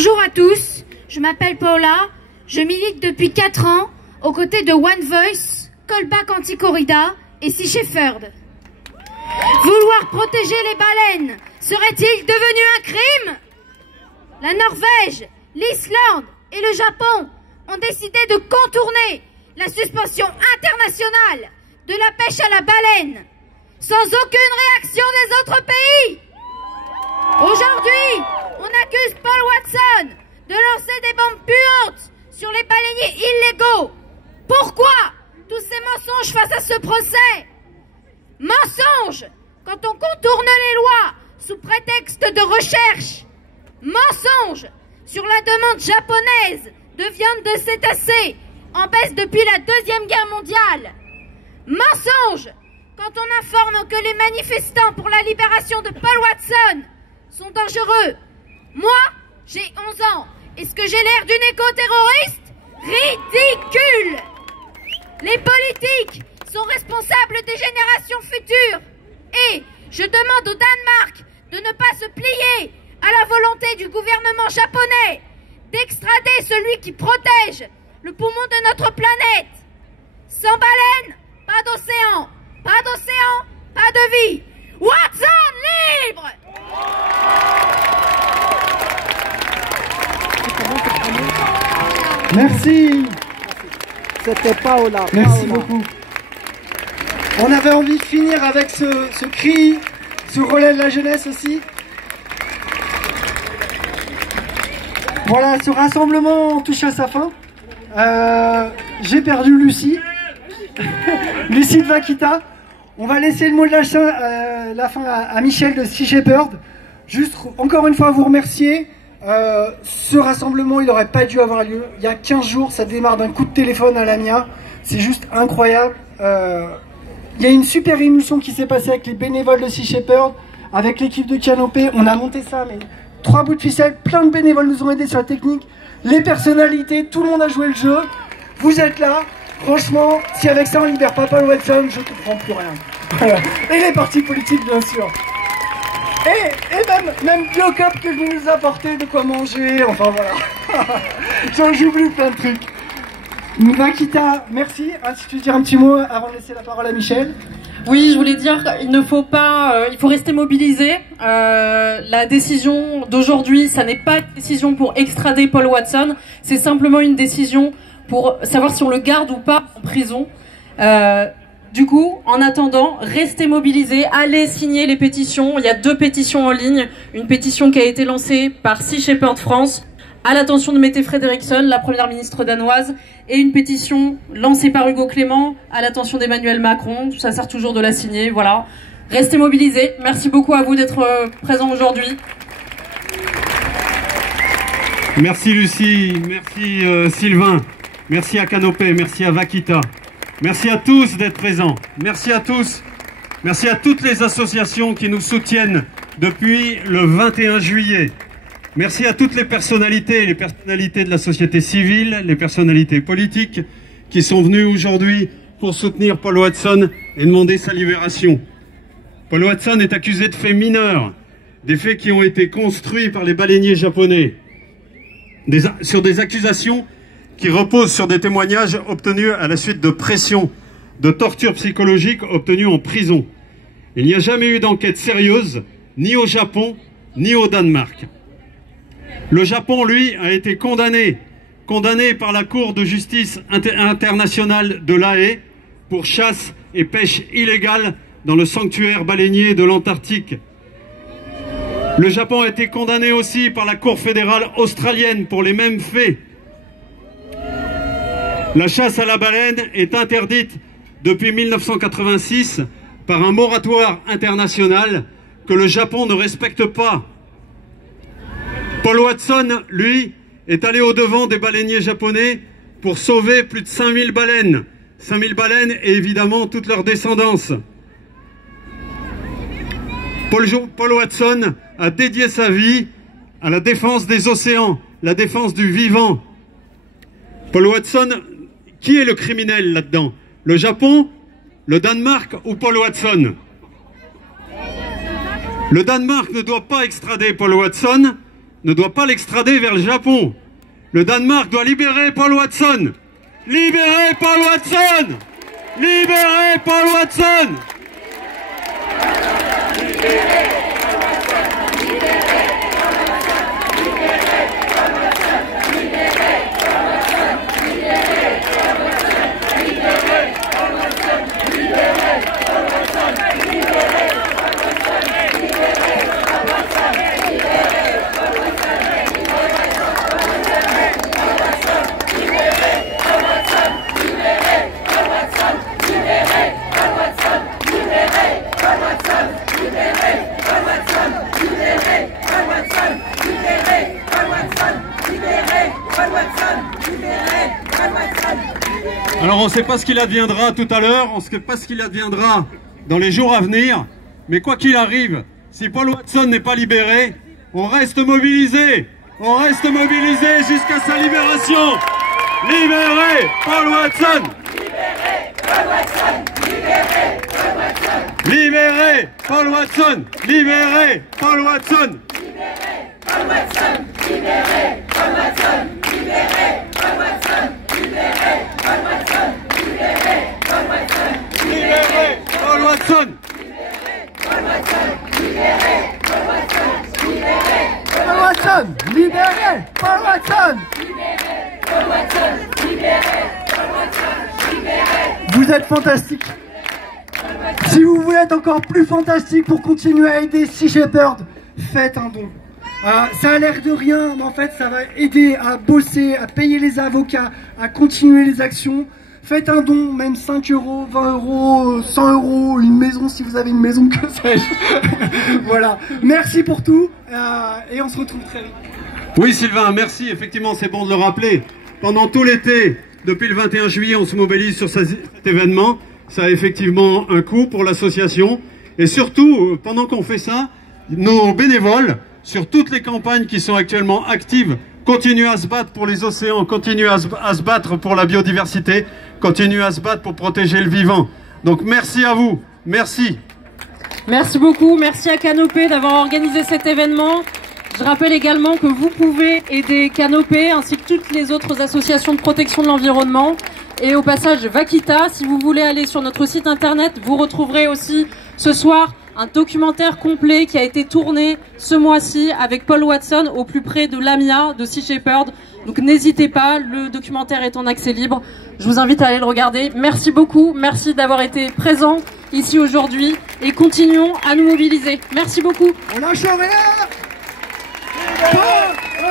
Bonjour à tous, je m'appelle Paula, je milite depuis 4 ans aux côtés de One Voice, Callback Anti-Corrida et Sea Shepherd. Vouloir protéger les baleines serait-il devenu un crime? La Norvège, l'Islande et le Japon ont décidé de contourner la suspension internationale de la pêche à la baleine, sans aucune réaction des autres pays. Aujourd'hui, on accuse Paul Watson de lancer des bombes puantes sur les baleiniers illégaux. Pourquoi tous ces mensonges face à ce procès? Mensonge quand on contourne les lois sous prétexte de recherche. Mensonge sur la demande japonaise de viande de cétacés en baisse depuis la Deuxième Guerre mondiale. Mensonge quand on informe que les manifestants pour la libération de Paul Watson sont dangereux. Moi, j'ai 11 ans. Est-ce que j'ai l'air d'une éco-terroriste? Ridicule! Les politiques sont responsables des générations futures. Et je demande au Danemark de ne pas se plier à la volonté du gouvernement japonais d'extrader celui qui protège le poumon de notre planète. Sans baleine, pas d'océan. Pas d'océan, pas de vie. Watson libre! Merci. C'était Paola. Merci beaucoup. On avait envie de finir avec ce cri, ce relais de la jeunesse aussi. Voilà, ce rassemblement touche à sa fin. J'ai perdu Lucie. Lucie de Vaquita. On va laisser le mot de la fin à Michel de Sea Shepherd. Juste, encore une fois, vous remercier. Ce rassemblement, il n'aurait pas dû avoir lieu. Il y a 15 jours, ça démarre d'un coup de téléphone à Lamia. C'est juste incroyable. Il y a une super émission qui s'est passée avec les bénévoles de Sea Shepherd, avec l'équipe de Canopée. On a monté ça, mais 3 bouts de ficelle. Plein de bénévoles nous ont aidés sur la technique. Les personnalités, tout le monde a joué le jeu. Vous êtes là. Franchement, si avec ça on libère pas Paul Watson, je ne comprends plus rien. Voilà. Et les partis politiques, bien sûr. Et même Biocop que vous nous apportez de quoi manger, enfin voilà. J'oublie plein de trucs. Vaquita, merci. Si tu veux dire un petit mot avant de laisser la parole à Michel. Oui, je voulais dire qu'il ne faut pas, il faut rester mobilisé. La décision d'aujourd'hui, ça n'est pas une décision pour extrader Paul Watson, c'est simplement une décision pour savoir si on le garde ou pas en prison. Du coup, en attendant, restez mobilisés, allez signer les pétitions. Il y a 2 pétitions en ligne. Une pétition qui a été lancée par Sea Shepherd France à l'attention de Mette Frederiksen, la première ministre danoise, et une pétition lancée par Hugo Clément à l'attention d'Emmanuel Macron. Ça sert toujours de la signer, voilà. Restez mobilisés. Merci beaucoup à vous d'être présents aujourd'hui. Merci Lucie, merci Sylvain, merci à Canopée, merci à Vaquita. Merci à tous d'être présents. Merci à tous. Merci à toutes les associations qui nous soutiennent depuis le 21 juillet. Merci à toutes les personnalités de la société civile, les personnalités politiques qui sont venues aujourd'hui pour soutenir Paul Watson et demander sa libération. Paul Watson est accusé de faits mineurs, des faits qui ont été construits par les baleiniers japonais, sur des accusations qui repose sur des témoignages obtenus à la suite de pression, de tortures psychologiques obtenues en prison. Il n'y a jamais eu d'enquête sérieuse, ni au Japon, ni au Danemark. Le Japon, lui, a été condamné par la Cour de justice internationale de La Haye pour chasse et pêche illégale dans le sanctuaire baleinier de l'Antarctique. Le Japon a été condamné aussi par la Cour fédérale australienne pour les mêmes faits. La chasse à la baleine est interdite depuis 1986 par un moratoire international que le Japon ne respecte pas. Paul Watson, lui, est allé au-devant des baleiniers japonais pour sauver plus de 5000 baleines. 5000 baleines et évidemment toute leur descendance. Paul Watson a dédié sa vie à la défense des océans, la défense du vivant. Paul Watson, qui est le criminel là-dedans? Le Japon, le Danemark ou Paul Watson? Le Danemark ne doit pas extrader Paul Watson ne doit pas l'extrader vers le Japon. Le Danemark doit libérer Paul Watson. Libérez Paul Watson! Libérez Paul Watson! Alors on ne sait pas ce qu'il adviendra tout à l'heure, on ne sait pas ce qu'il adviendra dans les jours à venir, mais quoi qu'il arrive, si Paul Watson n'est pas libéré, on reste mobilisé jusqu'à sa libération. Libérez Paul Watson! Libérez Paul Watson! Libérez Paul Watson! Libérez Paul Watson! Libérez Paul Watson! Libérez Paul Watson! Libérez Paul Watson! Libérez Paul Watson! Libérez Paul Watson! Libérez Paul Watson! Libérez Paul Watson! Libérez Paul Watson! Vous êtes fantastique. Si vous voulez être encore plus fantastique pour continuer à aider Sea Shepherd, faites un don. Ça a l'air de rien, mais en fait ça va aider à bosser, à payer les avocats, à continuer les actions. Faites un don, même 5 €, 20 €, 100 €, une maison si vous avez une maison, que sais-je. Voilà, merci pour tout et on se retrouve très vite. Oui Sylvain, merci, effectivement c'est bon de le rappeler. Pendant tout l'été, depuis le 21 juillet, on se mobilise sur cet événement. Ça a effectivement un coût pour l'association. Et surtout, pendant qu'on fait ça, nos bénévoles, sur toutes les campagnes qui sont actuellement actives, continuent à se battre pour les océans, continuent à se battre pour la biodiversité, continuent à se battre pour protéger le vivant. Donc merci à vous, merci. Merci beaucoup, merci à Canopé d'avoir organisé cet événement. Je rappelle également que vous pouvez aider Canopé ainsi que toutes les autres associations de protection de l'environnement. Et au passage, Vaquita, si vous voulez aller sur notre site internet, vous retrouverez aussi ce soir un documentaire complet qui a été tourné ce mois-ci avec Paul Watson au plus près de Lamia, de Sea Shepherd. Donc n'hésitez pas, le documentaire est en accès libre. Je vous invite à aller le regarder. Merci beaucoup, merci d'avoir été présents ici aujourd'hui et continuons à nous mobiliser. Merci beaucoup. On lâche rien. Paul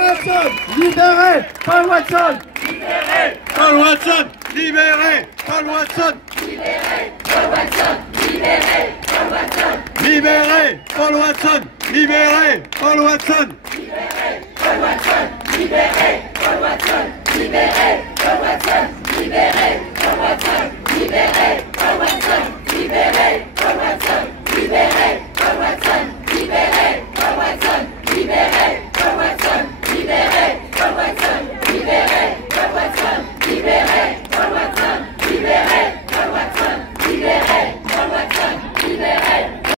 Watson, libérez Paul Watson. Libérez Paul Watson. Libérez Paul Watson. Libérez Paul Watson. Libérez Paul Watson. Libérez Paul Watson. Libérez Paul Watson. Libérez Paul Watson. Libérez Paul Watson. Libérez Paul Watson.